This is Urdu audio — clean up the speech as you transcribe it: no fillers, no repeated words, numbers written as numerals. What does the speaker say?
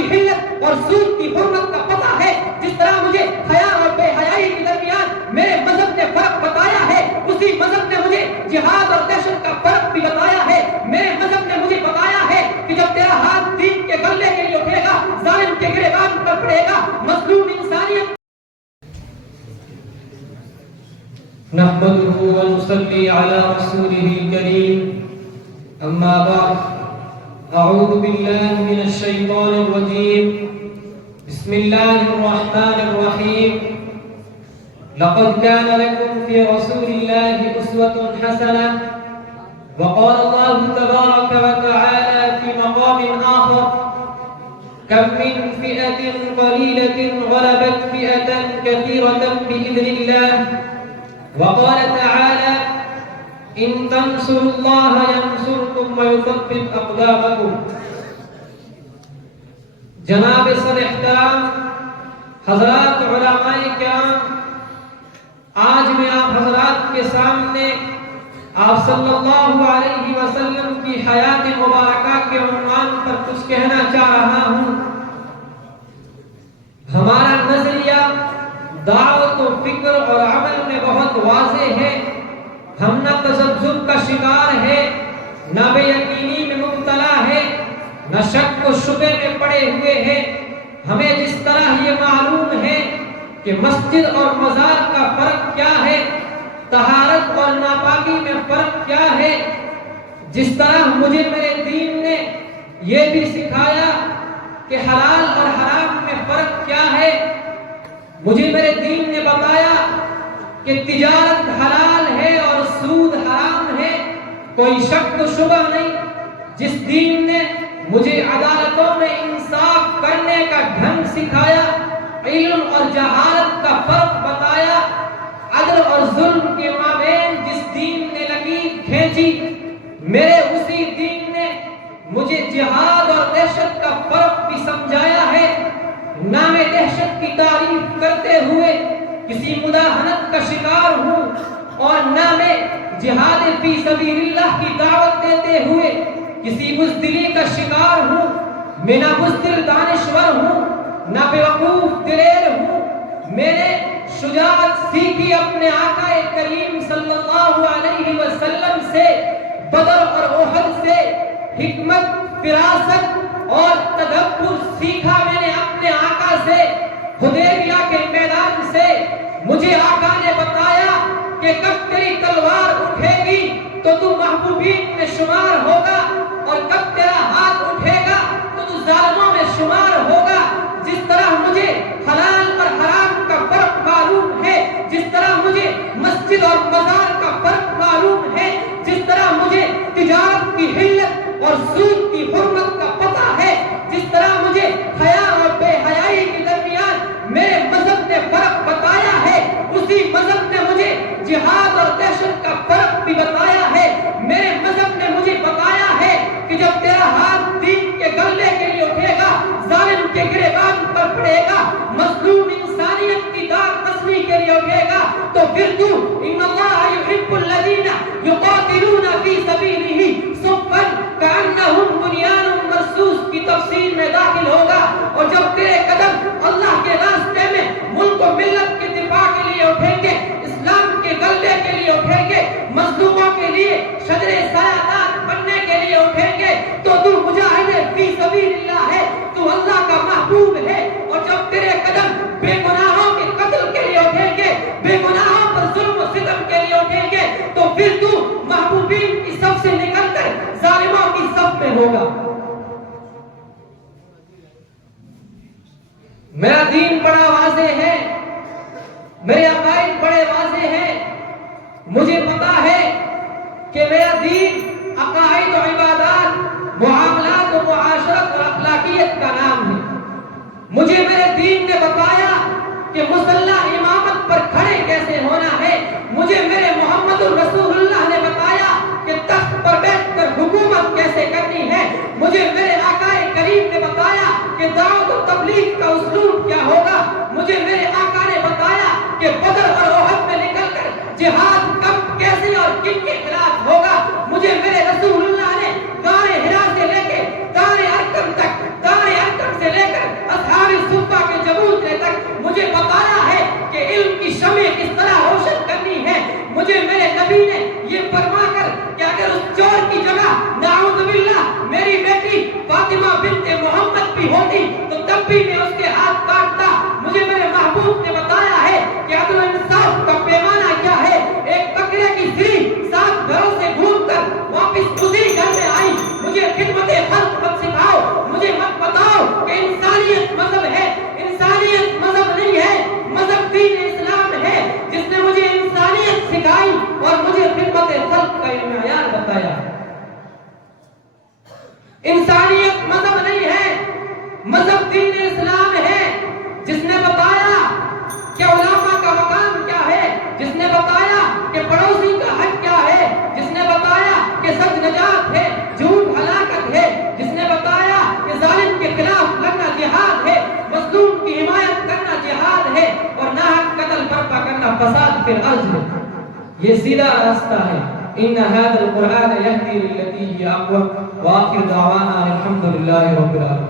کی حلت اور سود کی حرمت کا پتہ ہے، جس طرح مجھے حیا اور بے حیائی کے درمیان میرے مذہب نے فرق بتایا ہے، اسی مذہب نے مجھے جہاد اور دہشت کا فرق بھی بتایا ہے۔ میرے مذہب نے مجھے بتایا ہے کہ جب تیرا ہاتھ دین کے غلبے کے لیے اٹھے گا، ظالم کے گریبان پر پڑے گا، مظلوم انسانیت۔ نحمده ونصلي على رسوله الكريم، أما بعد، أعوذ بالله من الشيطان الرجيم، بسم الله الرحمن الرحيم، لقد كان لكم في رسول الله أسوة حسنة، وقال الله تبارك وتعالى في مقام آخر، كم من فئة قليلة غلبت فئة كثيرة بإذن الله، وقال تعالى إن تنصروا الله ينصركم ويثبت أقدامكم۔ جناب صدر احترام، حضرات علماء کرام، آج میں آپ حضرات کے سامنے آپ صلی اللہ علیہ وسلم کی حیات مبارکہ کے عنوان پر کچھ کہنا چاہ رہا ہوں۔ ہمارا نظریہ دعوت و فکر اور عمل میں بہت واضح ہے، ہم نہ تذبذب کا شکار ہے، نہ بے یقینی میں مبتلا ہے، نہ شک و شبہ میں پڑے ہوئے ہیں۔ ہمیں جس طرح یہ معلوم ہے کہ مسجد اور مزار کا فرق کیا ہے، طہارت اور ناپاکی میں فرق کیا ہے، جس طرح مجھے میرے دین نے یہ بھی سکھایا کہ حلال اور حرام میں فرق کیا ہے، مجھے میرے دین نے بتایا کہ تجارت حلال ہے اور سود حرام ہے، کوئی شک و شبہ نہیں۔ جس دین نے مجھے عدالتوں میں انصاف کرنے کا ڈھنگ سکھایا، علم اور جہالت کا فرق بتایا، عدل اور ظلم کے مابین جس دین نے لکیر کھینچی، میرے اسی دین نے مجھے جہاد اور دہشت کا فرق بھی سمجھایا ہے۔ نہ میں دہشت کی تعریف کرتے ہوئے کسی مداہنت کا شکار ہوں، اور نہ میں جہاد فی سبیل اللہ کی دعوت دیتے ہوئے کسی بزدلی کا شکار ہوں۔ میں نہ بزدل دانشور ہوں، نہ بیوقوف دلیر ہوں۔ میں نے شجاعت سیکھی اپنے آقا کریم صلی اللہ علیہ وسلم سے، بدر اور احد سے، حکمت، فراست اور تدبر سیکھا میں نے اپنے آقا سے۔ حدیبیہ کے میدان سے مجھے آقا نے بتایا کہ کب تیری تلوار اٹھے گی تو تو محبوبین میں شمار ہوگا، اور کب تیرا ہاتھ اٹھے گا تو تو ظالموں میں شمار ہوگا۔ جس طرح مجھے حلال اور حرام کا فرق معلوم ہے، جس طرح مجھے مسجد اور مزار کا فرق معلوم ہے، جس طرح مجھے تجارت کی حلت اور سود کی حرمت کا پتہ ہے، جس طرح مجھے حیا اور بے حیائی کے درمیان میرے مذہب نے فرق بتایا ہے، اسی مذہب نے مجھے جہاد اور دہشت کا فرق بھی بتایا ہے۔ میرے مذہب نے مجھے بتایا ہے کہ جب تیرا ہاتھ دین کے غلبے کے لیے اٹھے گا، ظالم کے گریبان پر پڑے گا، مظلوم انسانیت کی داد رسمی کے لیے اٹھے گا، تو پھر تو ان اللہ یحب الذین یقاتلون فی سبیلہ صفا کأنہم بنیان مرصوص کی تفسیر میں داخل ہوگا۔ اور جب تیرے قدم اللہ کے راستے میں ملک و ملت کے دفاع کے لیے اٹھیں گے، اسلام کے غلبے کے لیے اٹھیں گے، مظلوموں کے لیے شجر سایہ دار بننے کے لیے اٹھیں گے، تو تو مجاہد فی سبیل اللہ ہے، تو اللہ کا محبوب ہے۔ اور جب تیرے قدم بے گناہوں کے قتل کے لیے اٹھیں گے، بے گناہوں پر ظلم و ستم کے لیے اٹھیں گے، تو پھر تو محبوبین کی صف سے نکل کر ظالموں کی صف میں ہوگا۔ میرا دین بڑا واضح ہے، میرے عقائد بڑے واضح ہیں۔ مجھے پتا ہے کہ میرا دین عقائد و عبادات، معاملات و معاشرت اور اخلاقیت کا نام ہے۔ مجھے میرے دین نے بتایا کہ مسلح امامت پر کھڑے کیسے ہونا ہے۔ مجھے میرے محمد الرسول اللہ نے بتایا کہ تخت پر بیٹھ کر حکومت کیسے کرنی ہے۔ مجھے میرے آقا کریم نے بتایا کہ دعوت و تبلیغ کا اسلوب کیا ہوگا۔ مجھے میرے آقا نے بتایا کہ بدر اور احد میں نکل کر جہاد کب، کیسے اور کن کے خلاف ہوگا۔ مجھے میرے رسول اللہ نے غار حرا سے لے کے غار ارقم تک، غار ارقم سے لے کر مذہب دین اسلام ہے جس نے بتایا کہ علماء کا مقام کیا ہے، جس نے بتایا کہ پڑوسی کا حق کیا ہے، جس نے بتایا کہ سچ نجات ہے، جھوٹ ہلاکت ہے، جس نے بتایا کہ ظالم کے خلاف لڑنا جہاد ہے، مظلوم کی حمایت کرنا جہاد ہے، اور ناحق قتل برپا کرنا فساد فی الارض ہے۔ یہ سیدھا راستہ ہے۔ ان هذا القرآن يهدي للتي هي اقوم، واخر دعوانا الحمد لله رب العالمين۔